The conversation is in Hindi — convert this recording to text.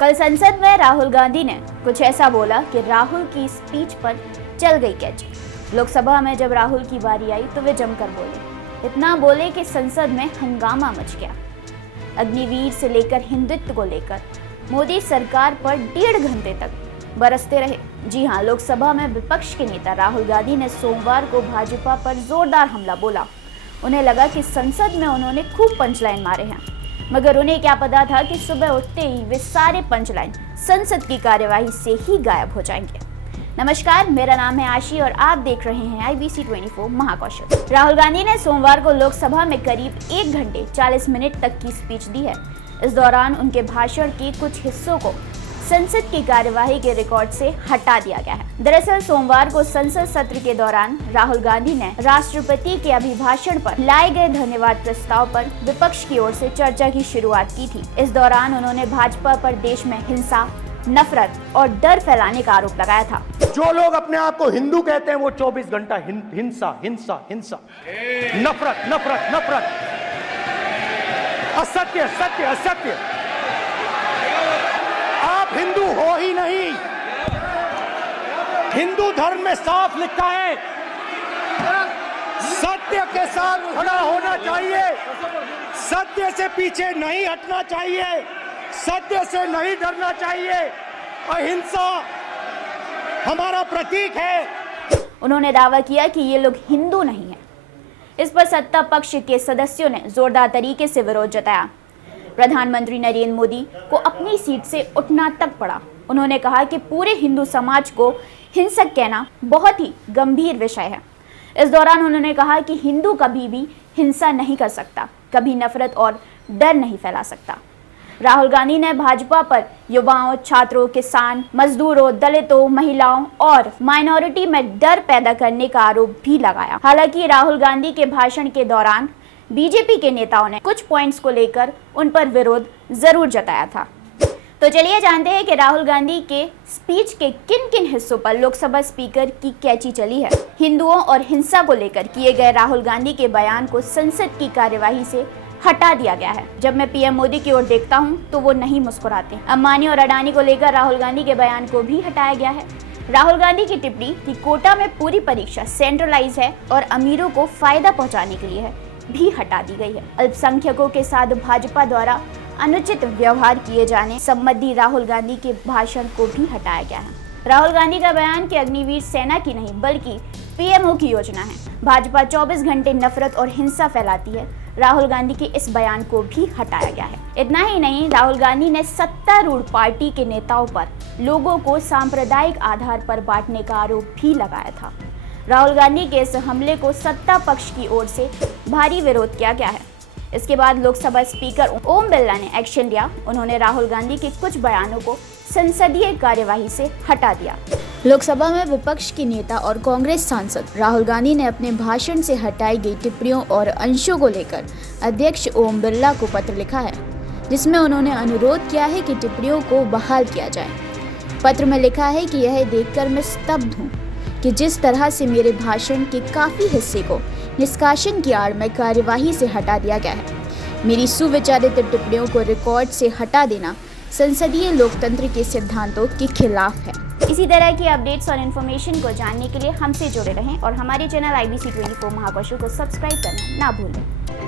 कल संसद में राहुल गांधी ने कुछ ऐसा बोला कि राहुल की स्पीच पर चल गई कैची। लोकसभा में जब राहुल की बारी आई तो वे जमकर बोले, इतना बोले कि संसद में हंगामा मच गया। अग्निवीर से लेकर हिंदुत्व को लेकर मोदी सरकार पर 1.5 घंटे तक बरसते रहे। जी हाँ, लोकसभा में विपक्ष के नेता राहुल गांधी ने सोमवार को भाजपा पर जोरदार हमला बोला। उन्हें लगा कि संसद में उन्होंने खूब पंचलाइन मारे हैं, मगर उन्हें क्या पता था कि सुबह उठते ही वे सारे पंचलाइन संसद की कार्यवाही से ही गायब हो जाएंगे। नमस्कार, मेरा नाम है आशी और आप देख रहे हैं IBC 24 महाकौशल। राहुल गांधी ने सोमवार को लोकसभा में करीब 1 घंटे 40 मिनट तक की स्पीच दी है। इस दौरान उनके भाषण के कुछ हिस्सों को संसद की कार्यवाही के रिकॉर्ड से हटा दिया गया है। दरअसल सोमवार को संसद सत्र के दौरान राहुल गांधी ने राष्ट्रपति के अभिभाषण पर लाए गए धन्यवाद प्रस्ताव पर विपक्ष की ओर से चर्चा की शुरुआत की थी। इस दौरान उन्होंने भाजपा पर देश में हिंसा, नफरत और डर फैलाने का आरोप लगाया था। जो लोग अपने आप को हिंदू कहते हैं वो 24 घंटा हिंसा हिंसा हिंसा, नफरत नफरत नफरत, असत्य सत्य असत्य। आप हिंदू हो ही नहीं। हिंदू धर्म में साफ लिखा है, सत्य के साथ खड़ा होना चाहिए, सत्य से पीछे नहीं हटना चाहिए, सत्य से नहीं डरना चाहिए। अहिंसा हमारा प्रतीक है। उन्होंने दावा किया कि ये लोग हिंदू नहीं हैं। इस पर सत्ता पक्ष के सदस्यों ने जोरदार तरीके से विरोध जताया। प्रधानमंत्री नरेंद्र मोदी को अपनी सीट से उठना तक पड़ा। उन्होंने कहा कि पूरे हिंदू समाज को हिंसक कहना बहुत ही गंभीर विषय है। इस दौरान उन्होंने कहा कि हिंदू कभी भी हिंसा नहीं कर सकता, कभी नफरत और डर नहीं फैला सकता। राहुल गांधी ने भाजपा पर युवाओं, छात्रों, किसान, मजदूरों, दलितों, महिलाओं और माइनॉरिटी में डर पैदा करने का आरोप भी लगाया। हालांकि राहुल गांधी के भाषण के दौरान बीजेपी के नेताओं ने कुछ पॉइंट्स को लेकर उन पर विरोध जरूर जताया था। तो चलिए जानते हैं कि राहुल गांधी के स्पीच के किन किन हिस्सों पर लोकसभा स्पीकर की कैची चली है। हिंदुओं और हिंसा को लेकर किए गए राहुल गांधी के बयान को संसद की कार्यवाही से हटा दिया गया है। जब मैं पीएम मोदी की ओर देखता हूं तो वो नहीं मुस्कुराते। अंबानी और अडानी को लेकर राहुल गांधी के बयान को भी हटाया गया है। राहुल गांधी की टिप्पणी कि कोटा में पूरी परीक्षा सेंट्रलाइज है और अमीरों को फायदा पहुंचाने के लिए है भी हटा दी गई है। अल्पसंख्यकों के साथ भाजपा द्वारा अनुचित व्यवहार किए जाने संबंधी राहुल गांधी के भाषण को भी हटाया गया है। राहुल गांधी का बयान कि अग्निवीर सेना की नहीं बल्कि PMO की योजना है। भाजपा 24 घंटे नफरत और हिंसा फैलाती है। राहुल गांधी के इस बयान को भी हटाया गया है। इतना ही नहीं, राहुल गांधी ने सत्तारूढ़ पार्टी के नेताओं पर लोगों को सांप्रदायिक आधार पर बांटने का आरोप भी लगाया था। राहुल गांधी के इस हमले को सत्ता पक्ष की ओर से भारी विरोध किया गया है। इसके बाद लोकसभा स्पीकर ओम बिरला ने एक्शन लिया। उन्होंने राहुल गांधी के कुछ बयानों को संसदीय कार्यवाही से हटा दिया। लोकसभा में विपक्ष के नेता और कांग्रेस सांसद राहुल गांधी ने अपने भाषण से हटाई गई टिप्पणियों और अंशों को लेकर अध्यक्ष ओम बिरला को पत्र लिखा है, जिसमें उन्होंने अनुरोध किया है कि टिप्पणियों को बहाल किया जाए। पत्र में लिखा है कि यह देखकर मैं स्तब्ध हूँ कि जिस तरह से मेरे भाषण के काफी हिस्से को निष्कासन की आड़ में कार्यवाही से हटा दिया गया है। मेरी सुविचारित टिप्पणियों को रिकॉर्ड से हटा देना संसदीय लोकतंत्र के सिद्धांतों के खिलाफ है। इसी तरह की अपडेट्स और इन्फॉर्मेशन को जानने के लिए हमसे जुड़े रहें और हमारे चैनल IBC 24 महाकौशल को सब्सक्राइब करना ना भूलें।